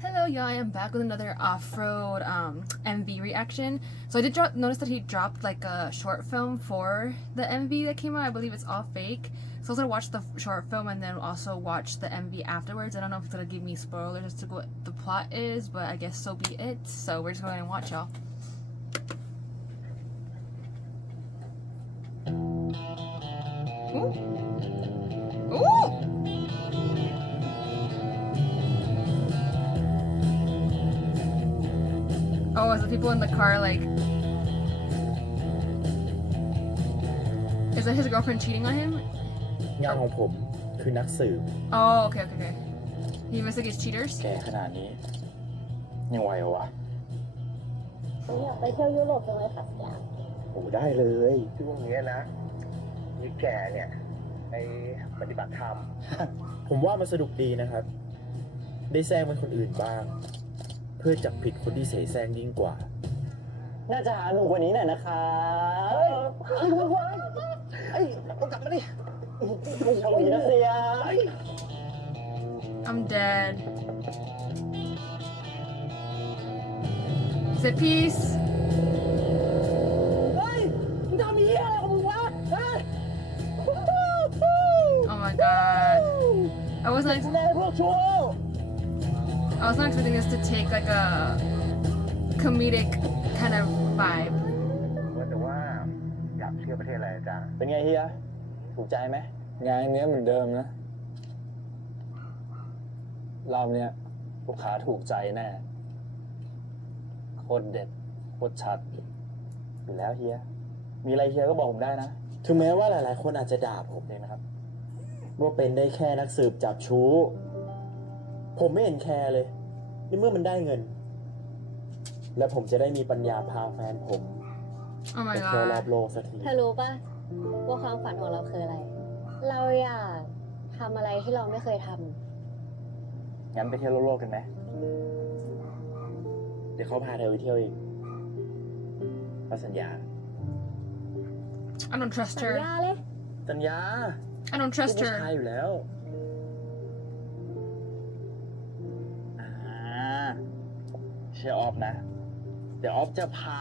Hello, y'all. I am back with another off-road MV reaction. So I did notice that he dropped like a short film for the MV that came out. I believe it's all fake. So I was gonna watch the short film and then also watch the MV afterwards. I don't know if it's gonna give me spoilers as to what the plot is, but I guess so be it. So we're just going to watch, y'all. Ooh. Ooh! Oh, is the people in the car like... Is that his girlfriend cheating on him? งานของผมคือนักสืบ Oh, okay. He investigates cheaters? แก่ขนาดนี้ยังไหวเหรอวะ อยากไปเที่ยวยุโรปจังเลยค่ะเสีย โอ้ได้เลยช่วงนี้นะมีแก่เนี่ยไปปฏิบัติธรรม ผมว่ามันสนุกดีนะครับ ได้แซงเป็นคนอื่นบ้าง เพื่อจับผิดคนที่เสแสร้งยิ่งกว่า น่าจะหาหนุ่มกว่านี้หน่อยนะครับต้องกลับมาดิชอบดีนะเสีย I'm dead. Is it peace? เฮ้ยมึงทำเหี้ยอะไรของมึงวะ Oh my god. I was not expecting this to take like a comedic kind of vibe. แต่ว่าอยากเที่ยวประเทศอะไรจ๊ะเป็นไงเฮียถูกใจไหมงานเนี้ยเหมือนเดิมนะรอบเนี้ยลูกค้าถูกใจแน่โคตรเด็ดโคตรชัดอยู่แล้วเฮียมีอะไรเฮียก็บอกผมได้นะถึงแม้ว่าหลายๆคนอาจจะด่าผมเลยนะครับว่าเป็นได้แค่นักสืบจับชู้ผมไม่เห็นแคร์เลยในเมื่อมันได้เงินและผมจะได้มีปัญญาพาแฟนผม Oh ไป my เที่ยวรอบ god. โลกสักที เธอรู้ปะว่าความฝันของเราคืออะไร เราอยากทำอะไรที่เราไม่เคยทำ งั้นไปเที่ยวโลกกันไหมเดี๋ยวเขาพาเธอไปเที่ยวอีกก็สัญญา I don't trust สัญ her. ญาเลย สัญญา I don't ผู้ trust ชาย her. อยู่แล้วเชื่อออฟนะเดี๋ยวออฟจะพา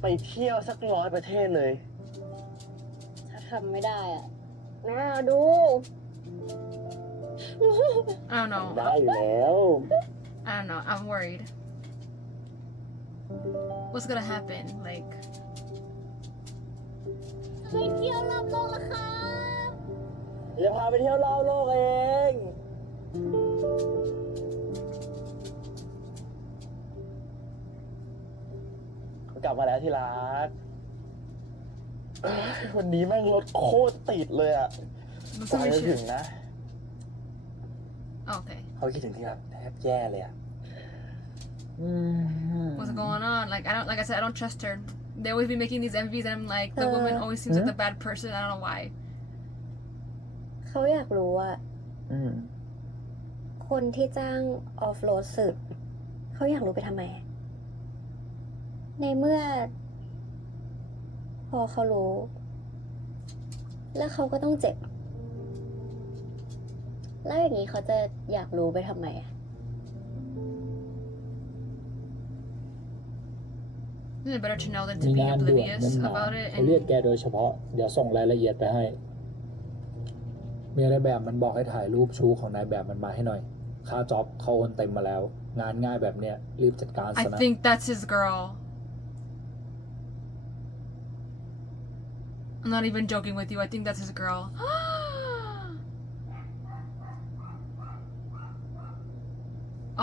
ไปเที่ยวสัก100 ประเทศเลย ถ้าทำไม่ได้อะน่าดู I don't know. ได้อยู่แล้ว I don't know. I'm worried. What's gonna happen? Like, ไปเที่ยวรอบโลกแล้วค่ะ เดี๋ยวพาไปเที่ยวรอบโลกเองกลับมาแล้วที่รักวันนี้แม่งรถโคตรติดเลยอ่ะ looks กว่า like จะ we ถึง should. นะ Okay. เขาคิดถึงที่แบบแทบแย่เลยอ่ะ What's going on? Like I said, I don't trust her. They always be making these MVs, and I'm like, the woman always seems like the bad person. I don't know why. เขาอยากรู้ว่าคนที่จ้างออฟโรดสืบเขาอยากรู้ไปทำไม ในเมื่อ พอเขารู้ แล้วเขาก็ต้องเจ็บ แล้วอย่างนี้เขาจะอยากรู้ไปทำไมอะ Isn't it better to know than มี to be งานด่วน oblivious เงินหนา about it? เขาเรียกแกโดยเฉพาะ เดี๋ยวส่งรายละเอียดไปให้ มีนายแบบมันบอกให้ถ่ายรูปชูของนายแบบมันมาให้หน่อย ค่าจ็อบเขาโอนเต็มมาแล้ว งานง่ายแบบเนี้ยรีบจัดการซะ I นะ think that's his girl. I'm not even joking with you. I think that's his girl.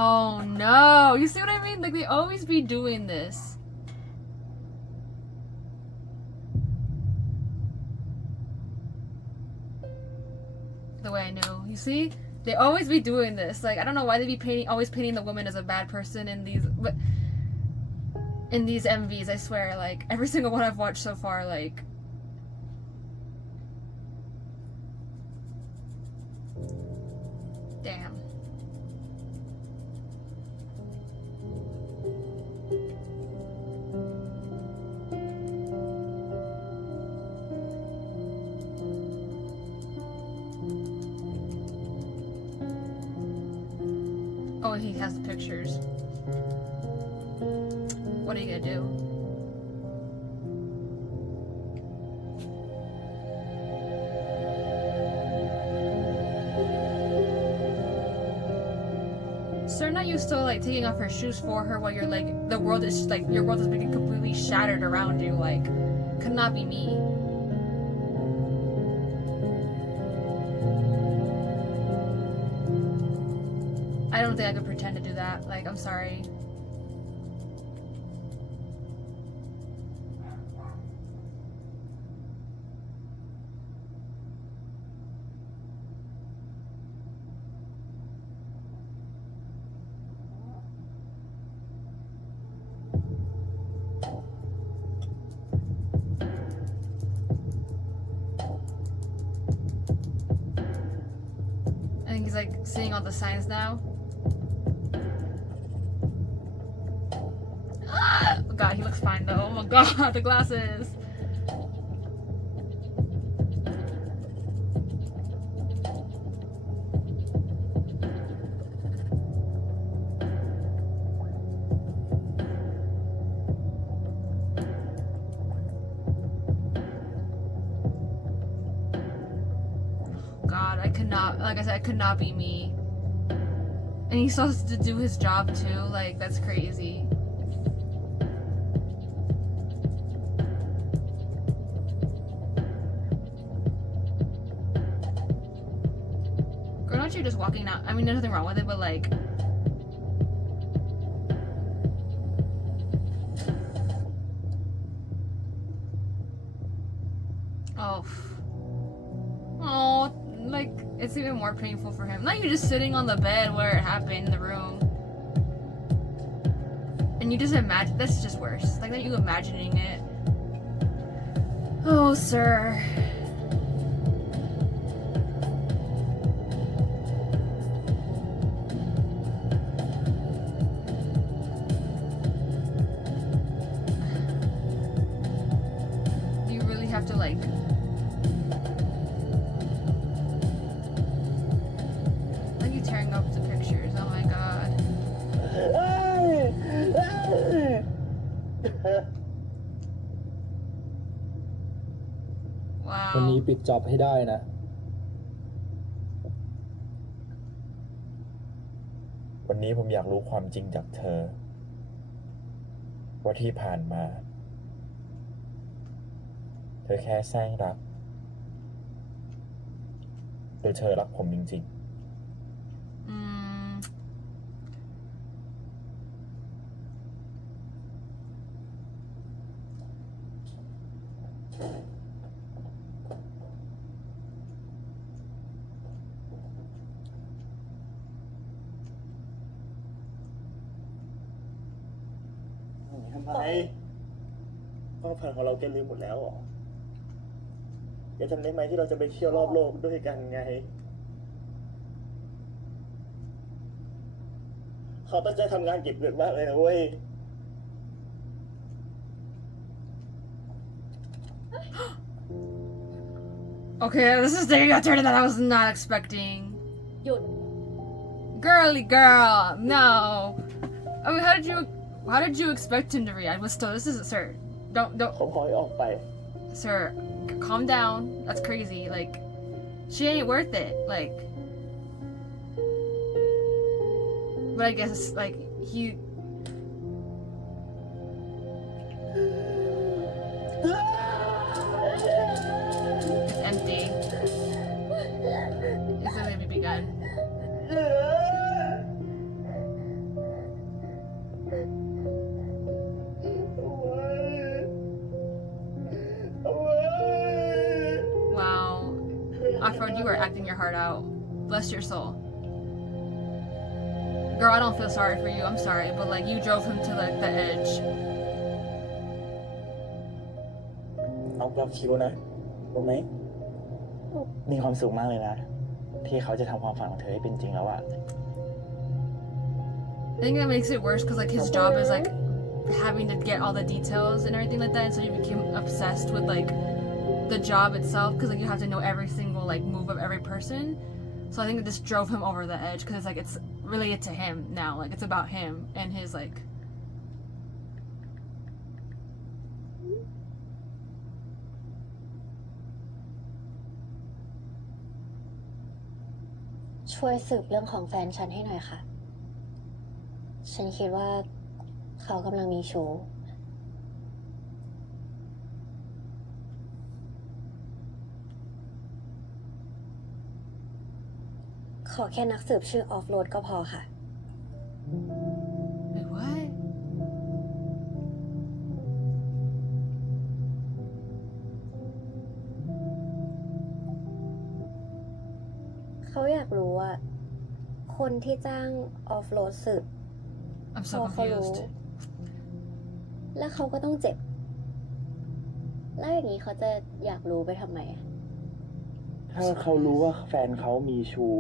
Oh no. You see what I mean? Like, they always be doing this. The way I know. You see? They always be doing this. Like, I don't know why they be always painting the woman as a bad person in these MVs. I swear, like, every single one I've watched so far, like, damn. Oh, he has the pictures. What are you gonna do? So are not you still like taking off her shoes for her while you're like the world is like your world is being completely shattered around you? Like, could not be me. I don't think I could pretend to do that. Like, I'm sorry. I think he's like seeing all the signs now. Ah! Oh god, he looks fine though. Oh my god, the glasses. God, I could not, like I said, I could not be me. And he's supposed to do his job too, like, that's crazy. Girl, aren't you just walking out? I mean, there's nothing wrong with it, but like... Oh. Oh, like, it's even more painful for him. Like, you're just sitting on the bed where it happened in the room. And you just imagine, that's just worse. Like, that you imagining it. Oh, sir. You really have to, like... Like, you tearing up the pictures. Oh my god. Wow. วันนี้ปิดจ็อบให้ได้นะ วันนี้ผมอยากรู้ความจริงจากเธอ ว่าที่ผ่านมา เธอแค่แซงรักหรือเธอรักผมจริงๆ ทำไมความฝันของเราแกลืมหมดแล้วเหรอแกจำได้ไหมที่เราจะไปเที่ยวรอบโลกด้วยกันไง เขาตั้งใจทำงานเก็บเงินมากเลยนะเว้ย Okay, this is taking a turn that I was not expecting. หยุด Girly girl, no. I mean, how did you expect him to react? But still, this is, sir, don't, เขาขอให้ออกไป sir, calm down. That's crazy. Like, she ain't worth it. Like, but I guess like he. It's empty. It's a baby begun. Wow. Offroad, you are acting your heart out. Bless your soul. Girl, I don't feel sorry for you. I'm sorry, but like you drove him to like the edge. เอากลับคิวนะรู้ไหม มีความสุขมากเลยนะ ที่เขาจะทำความฝันของเธอให้เป็นจริงแล้วอะ I think that makes it worse because like his job is like having to get all the details and everything like that, and so you became obsessed with like the job itself because like you have to know every single like move of every person. So I think it just drove him over the edge because it's like it's related to him now. Like it's about him and his like. ช่วยสืบเรื่องของแฟนฉันให้หน่อยค่ะ ฉันคิดว่าเขากำลังมีชู้ ขอแค่นักสืบชื่อออฟโรดก็พอค่ะ Wait, what? เขาอยากรู้ว่า คนที่จ้างออฟโรดสืบ I'm พ so อเขารู้ confused. แล้วเขาก็ต้องเจ็บ แล้วอย่างนี้เขาจะอยากรู้ไปทำไมอะ ถ้าเขารู้ว่าแฟนเขามีชู้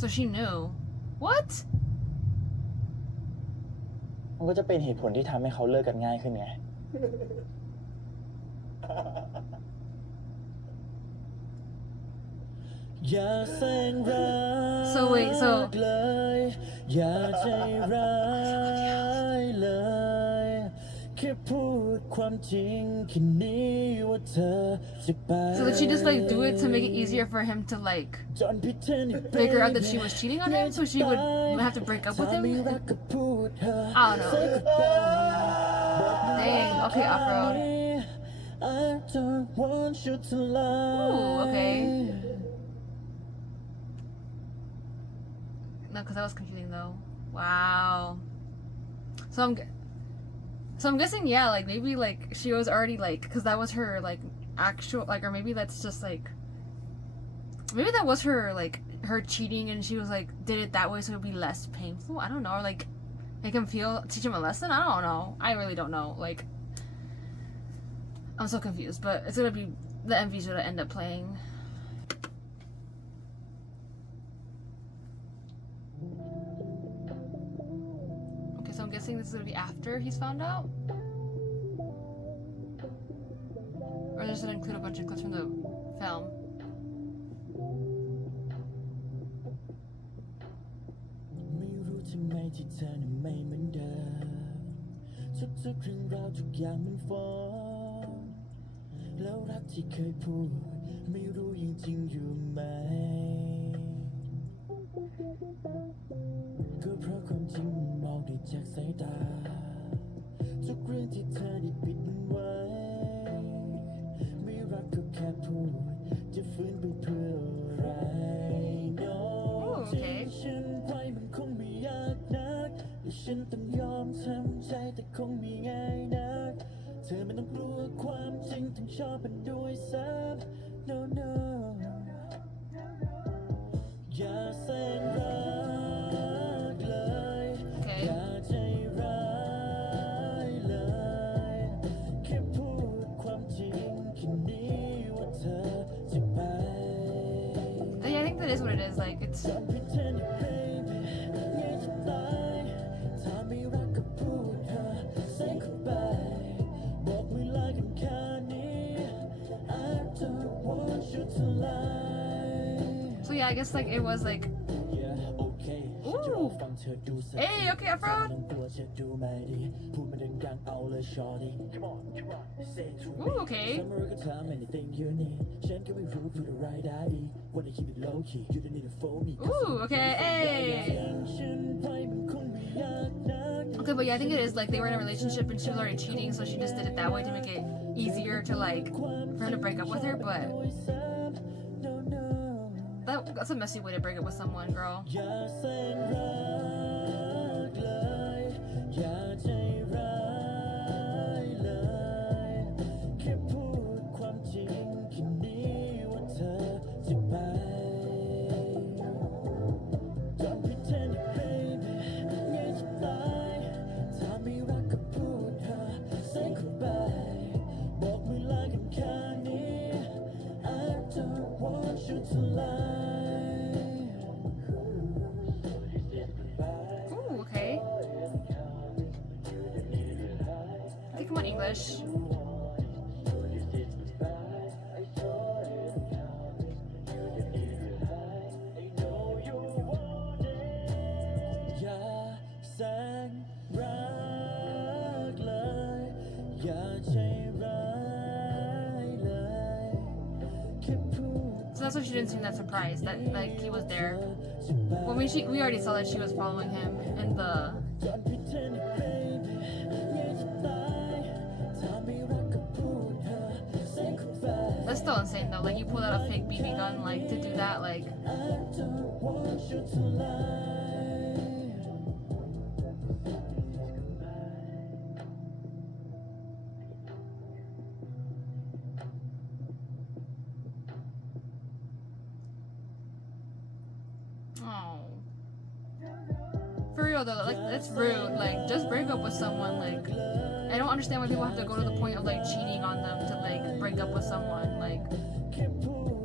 So she knew. What? มันก็จะเป็นเหตุผลที่ทำให้เขาเลิกกันง่ายขึ้นไง อย่าแสงรัก So wait, so เลยอย่าใจร้ายเลย แค่พูดความจริงแค่นี้ว่าเธอจะไป so did she just like do it to make it easier for him to like จนผิดเธอนี่ figure out that she was cheating on him, so she would have to break up with ถ้าไม่ him? รักก็พูดเถอะ I don't know. Dang. Okay, Offroad. I don't want you to lie. Ooh, okay. No, because that was confusing though. Wow. So I'm guessing, yeah, like maybe like she was already like, because that was her like actual like, or maybe that's just like, maybe that was her like her cheating, and she was like did it that way so it'd be less painful. I don't know, or like make him teach him a lesson. I don't know. I really don't know. Like I'm so confused, but it's gonna be the MV's gonna end up playing. Okay, so I'm guessing this is gonna be after he's found out? Or just gonna include a bunch of clips from the film? ไม่รู้ทำไมที่เธอนั้นไม่เหมือนเดิมทุกๆเรื่องราวทุกอย่างมันฟ้องแล้วรักที่เคยพูดไม่รู้ยังจริงอยู่ไหมก็เพราะความจริงมันมองได้จากสายตาทุกเรื่องที่เธอได้ปิดมันไว้ไม่รักก็แค่พูดจะฟื้นไปเพื่ออะไร No Ooh, okay. ฉันไว้มันคงไม่ยากนักและฉันต้องยอมทำใจแต่คงไม่ง่ายนักเธอไม่ต้องกลัวความจริงต้องชอบมันด้วยซ้ำ No No อย่าแสงรักเลย Okay. อย่าใจร้ายเลยแค่พูดความจริงแค่นี้ว่าเธอจะไป Yeah, I think that is what it is. Like it's จน pretend you baby เงียบจะตายถ้าไม่รักก็พูดเธอ say goodbye บอกไม่ลากันแค่นี้ I don't want you to lie so yeah, I guess like it was like Yeah okay Ooh. จะรอฟังเธอดูสัก Hey, okay, Offroad. ต้องกลัวจะดูไม่ดีพูดมาดังๆเอาเลย shorty Come on say it to me Ooh, okay. Summer can tell me anything you need ฉันก็ไม่รู้พูดอะไรได้ดี Wanna keep it low key You don't need to phone me Ooh, okay, hey. ฉันไปมันคงไม่ยากนัก Okay, but yeah, I think it is like they were in a relationship and she was already cheating, so she just did it that way to make it easier to like for her to break up with her. But that's a messy way to break up with someone, girl. อย่าแสงรักเลยอย่าใจร้ายเลยแค่พูดความจริงแค่นี้ว่าเธอจะไป Don't pretend you baby เงียบจะตายถ้าไม่รักก็พูดเถอะ Say goodbye บอกมือลากันแค่นี้ I don't want you to lie Ooh, okay. I think I'm on English. that's why she didn't seem that surprised that like he was there. Well, we already saw that she was following him in the. That's still insane though. Like you pulled out a fake BB gun, like to do that, like. Oh. For real though, like it's rude. Like just break up with someone. Like I don't understand why people have to go to the point of like cheating on them to like break up with someone. Like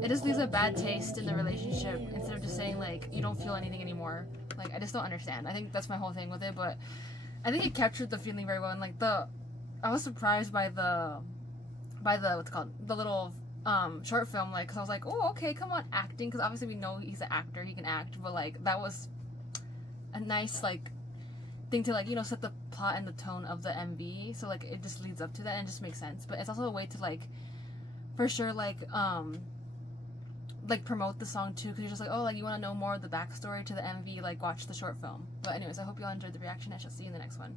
it just leaves a bad taste in the relationship instead of just saying like you don't feel anything anymore. Like I just don't understand. I think that's my whole thing with it, but I think it captured the feeling very well. And like I was surprised by the what's it called, the little short film, like because I was like, oh okay, come on, acting, because obviously we know he's an actor, he can act, but like that was a nice like thing to like, you know, set the plot and the tone of the MV, so like it just leads up to that and just makes sense. But it's also a way to like for sure like promote the song too, because you're just like, oh, like you want to know more of the backstory to the MV, like watch the short film. But anyways, I hope you all enjoyed the reaction. I shall see you in the next one.